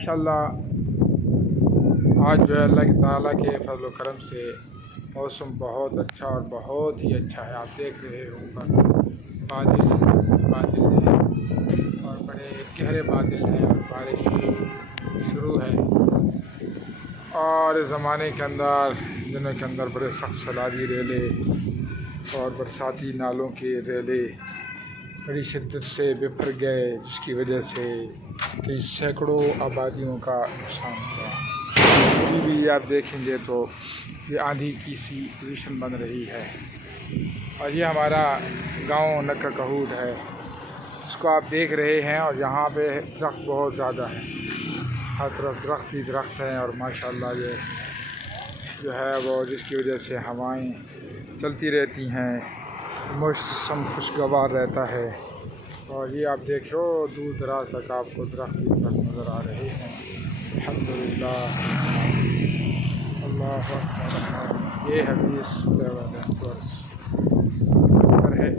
माशाल्लाह आज जो है अल्लाह की ताला के फजल व करम से मौसम बहुत अच्छा और बहुत ही अच्छा है। आप देख रहे हो ऊपर बादल बादल हैं और बड़े गहरे बादल हैं और बारिश शुरू है। और इस ज़माने के अंदर दिनों के अंदर बड़े सख्त सैलाबी रेले और बरसाती नालों के रेले बड़ी शिद्दत से बिफर गए, जिसकी वजह से कई सैकड़ों आबादियों का नुकसान हुआ। अभी भी आप देखेंगे तो ये आंधी की सी पोजीशन बन रही है। और ये हमारा गांव नक्का कहूट है, इसको आप देख रहे हैं। और यहाँ पे दरख्त बहुत ज़्यादा है, हर तरफ दरख्त ही दरख्त हैं। और माशाल्लाह ये जो है वो जिसकी वजह से हवाएं चलती रहती हैं, मौसम खुशगवार रहता है। और ये आप देखो दूर दराज तक आपको दरख्त ही दरख्त नज़र आ रहे हैं। अल्हम्दुलिल्लाह, अल्लाह अकबर। ये हदीस पर है।